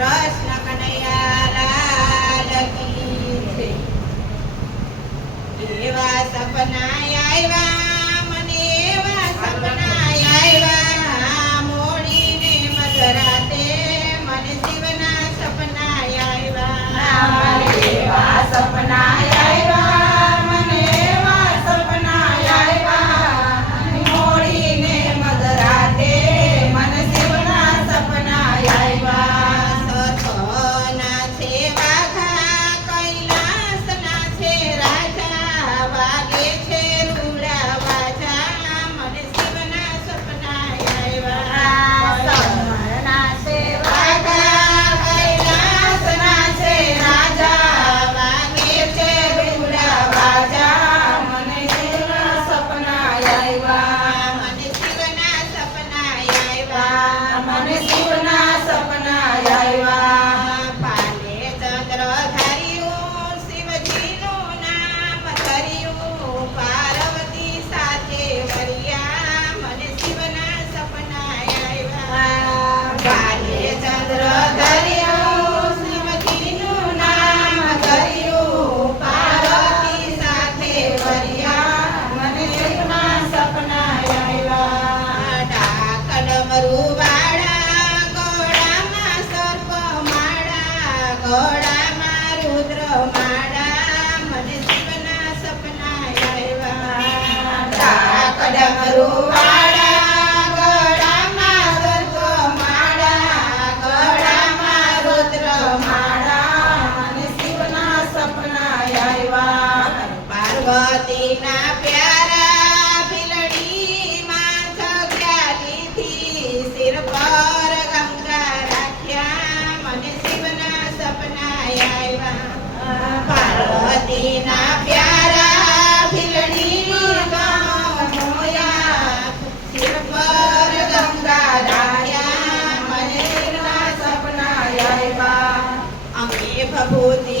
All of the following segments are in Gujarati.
પ્રશ્ન કનૈયા એવા સપના આવ્યા પતિના પ્યારા બિલડી માં પ્યારા બિલડી માં મોયા સિર પર ગંગા રાખ્યા. મને સપના આવ્યા. અમે ભભૂતિ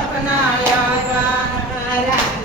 સપના આવ્યા